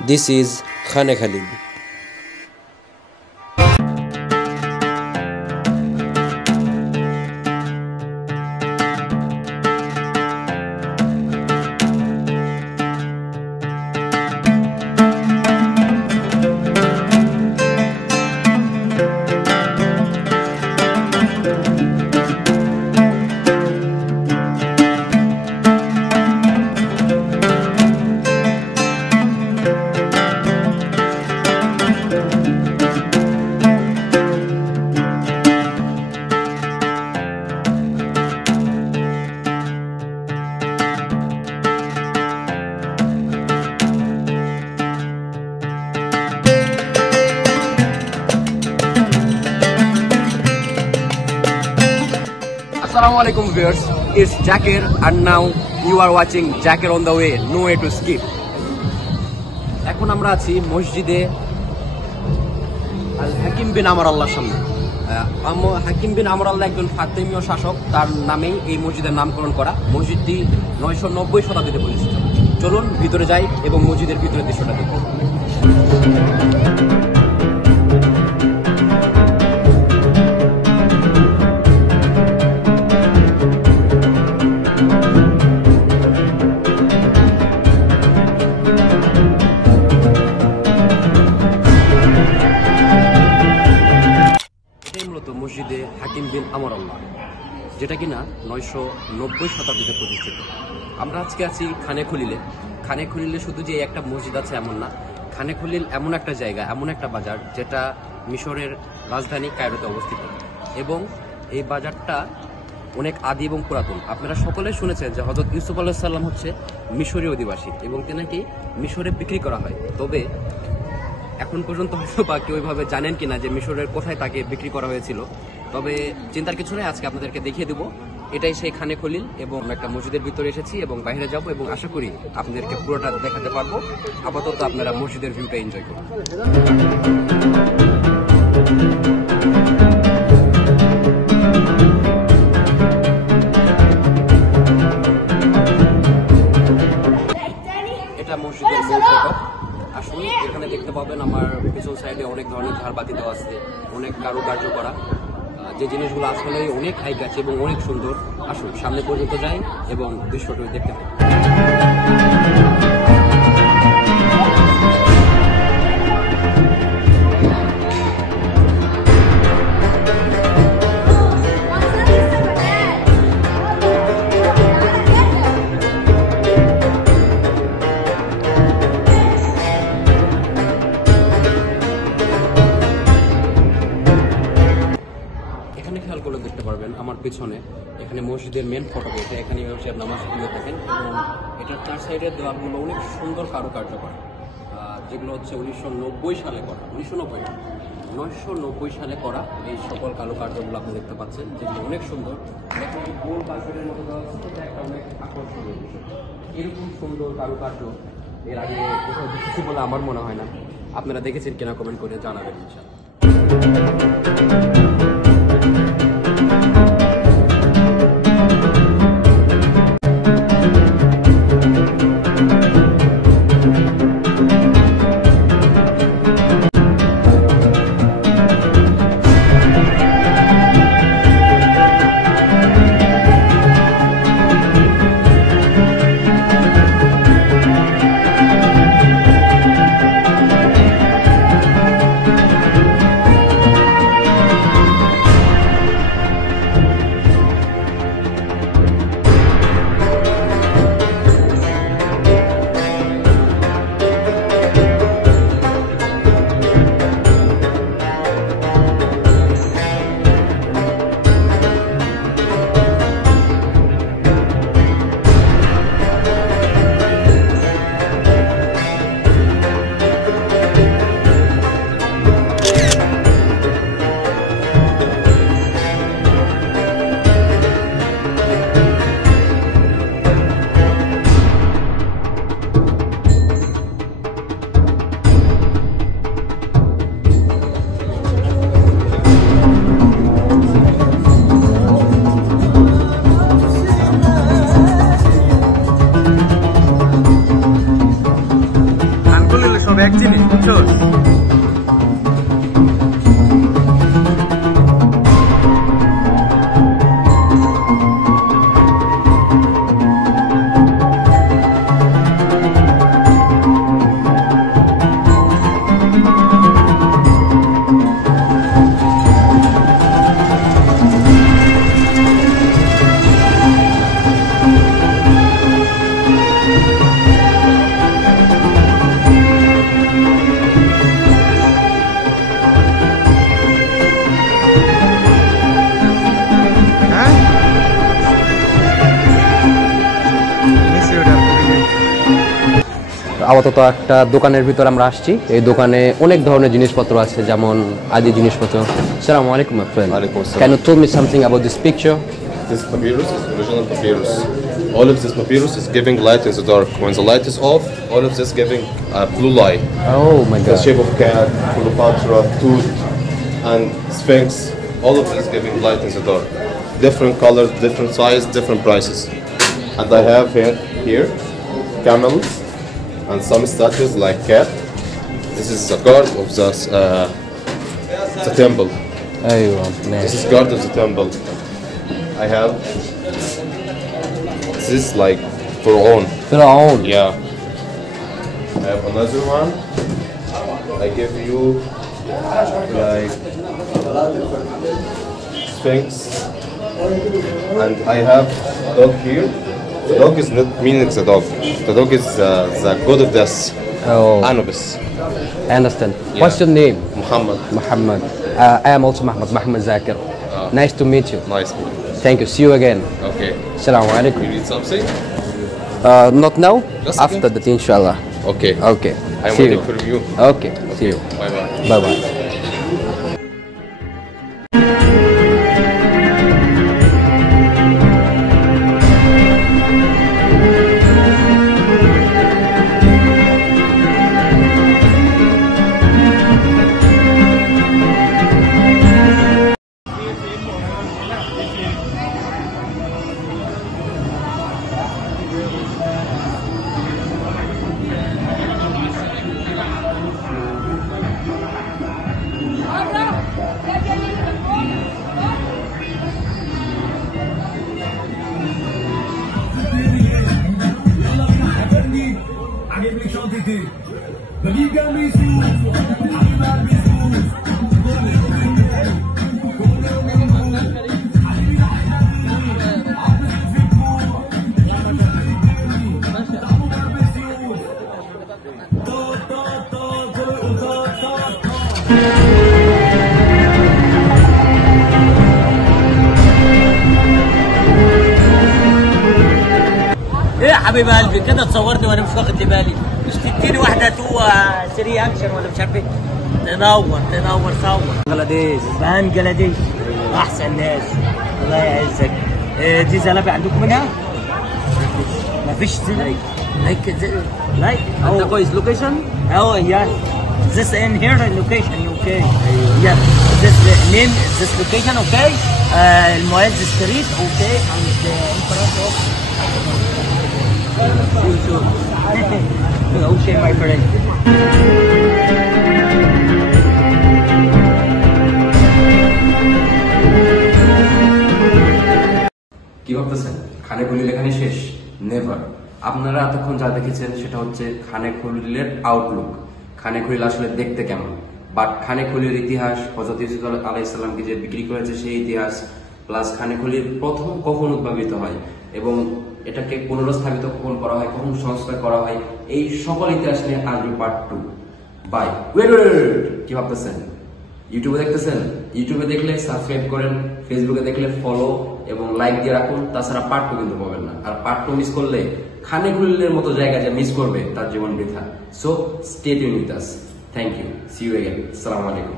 This is Khane Khalil. Assalamualaikum viewers, it's Jakir and now you are watching Jakir on the way, no way to skip. এখন আমরা আছি মসজিদে আল হাকিম বিন আমর আল্লাহর সামনে। হাকিম বিন আমর আল্লাহ একজন ফাতেমীয় শাসক, তার নামেই এই মসজিদের নামকরণ করা। মসজিদটি 990 শতাব্দীতে প্রতিষ্ঠিত। চলুন ভিতরে যাই এবং মসজিদের ভিতরের দৃশ্যটা দেখব। মসজিদে হাকিম বিন আমর আল্লাহ, যেটা কিনা 990 শতাব্দীতে প্রতিষ্ঠিত। আমরা আজকে আছি খানে খলিলে। খানে খলিলে শুধু যে একটা মসজিদ আছে এমন না, খানে খলিল এমন একটা জায়গা, এমন একটা বাজার যেটা মিশরের রাজধানী কায়রোতে অবস্থিত এবং এই বাজারটা অনেক আদি এবং পুরাতন। আপনারা সকলে শুনেছেন যে হযরত ইউসুফ আলাইহিস সালাম হচ্ছে মিশরীয় অধিবাসী এবং তেনাকে মিশরে বিক্রি করা হয়। তবে এখন পর্যন্ত হয়তো বা কেউ ওইভাবে জানেন কিনা যে মিশরের কোথায় তাকে বিক্রি করা হয়েছিল। তবে চিন্তার কিছু নেই, আজকে আপনাদেরকে দেখিয়ে দেবো। এটাই সেই খানে খলিল এবং একটা মসজিদের ভিতরে এসেছি এবং বাইরে যাব এবং আশা করি আপনাদেরকে পুরোটা দেখাতে পারবো। আপাতত আপনারা মসজিদের ভিউটা এনজয় করুন। এটা মসজিদের মূল ফটক। আসুন, এখানে দেখতে পাবেন আমার পিছন সাইডে অনেক ধরনের ঝাড়বাতি দেওয়া আছে, অনেক কারুকার্য করা, যে জিনিসগুলো আসলে অনেক হাই গাছ এবং অনেক সুন্দর। আসুন সামনে পর্যন্ত যাই এবং দৃশ্যটি দেখতে পাই। খেয়াল করে দেখতে পারবেন আমার পিছনে, এখানে মসজিদের মেন ফটক। এটা এখানে নামাজ পড়ে থাকেন এবং এটার চার সাইডের দেওয়ালগুলো অনেক সুন্দর কারুকার্য করা, যেগুলো হচ্ছে 1990 সালে করা। 990 সালে করা এই সকল কারুকার্যগুলো আপনি দেখতে পাচ্ছেন, যেগুলো অনেক সুন্দর। গোল কার্পেটের মতো দেওয়া হচ্ছে, একটা অনেক আকর্ষণীয় বিষয়। এরকম সুন্দর কারুকার্য এর আগে কোথাও দেখেছি বলে আমার মনে হয় না। আপনারা দেখেছেন কিনা কমেন্ট করে জানাবেন ইনশাআল্লাহ। সব এক জিনিস, বুঝছো? আপাতত একটা দোকানের ভিতর আমরা আসছি। এই দোকানে অনেক ধরনের জিনিসপত্র আছে, যেমন আদি জিনিসপত্র। আসসালামু আলাইকুম my friend. Alaikum assalam. Can you tell me something about this picture? This papyrus is original papyrus. All of this papyrus is giving light in the dark. When the light is off, all of this giving blue light. Oh my The god. shape of cat, Cleopatra, tooth, and sphinx. All of this giving light in the dark. Different colors, different size, different prices. And I have here camels and some statues like cat. This is the guard of the temple. ايوه This ماشي. is guard of the temple. I have this is like Pharaoh. فرعون. Yeah. I have another one. I give you like Sphinx. And I have dog here. The dog is not meaning the dog. The dog is the god of death. Oh, Anubis. I understand. What's your name? Muhammad. Muhammad. I am also Muhammad Zakir. Nice to meet you. Nice. Thank you. See you again. Okay. Assalamu alaikum. You need something? Not now. Just After that, inshallah. Okay. Okay. I'm See waiting you. for you. Okay. See you. Bye bye. Bye bye. عجبني شنطتي بجيب جنبي سوق حبيب قلبي سوق ايه يا حبيب قلبي كده اتصورت وانا مش واخد بالي، مش تديني واحده تو 3 اكشن ولا مش عارف ايه. تنور صور بنجلاديش احسن ناس، الله يعزك. دي زلابي عندكم منها؟ مفيش زلابي لايك انت كويس لوكيشن؟ Oh yeah, this in here location okay. Yeah, this name this location okay. المعز ستريت okay and in front of. Okay my friend. কি ভাবতেছেন খানে খলিল এখানে শেষ? Never. আপনারা এতক্ষণ যা দেখেছেন সেটা হচ্ছে খানে খলিলের আউটলুক, খানে খলিল আসলে দেখতে কেমন। বাট খানে খলিলের ইতিহাস, হযরত ইউসুফ আলাইহিস সালামকে যে বিক্রি করেছে সেই ইতিহাস, প্লাস খানে খলিল প্রথম কখন উদ্ভাবিত হয় এবং এটাকে পুনরস্থাপিত কখন করা হয়, কখন সংস্কার করা হয়, এই সকল ইতিহাস নিয়ে আসবে পার্ট 2। বাই। কি ভাবতেছেন? ইউটিউবে দেখতেছেন? ইউটিউবে দেখলে সাবস্ক্রাইব করেন, ফেসবুকে দেখলে ফলো এবং লাইক দিয়ে রাখুন। তাছাড়া পার্ট 2 কিন্তু পাবেন না। আর পার্ট 2 মিস করলে খানে খলিলের মতো জায়গা যে মিস করবে তার জীবন বৃথা। So stay tune with us. Thank you. See you again. আসসালামু আলাইকুম।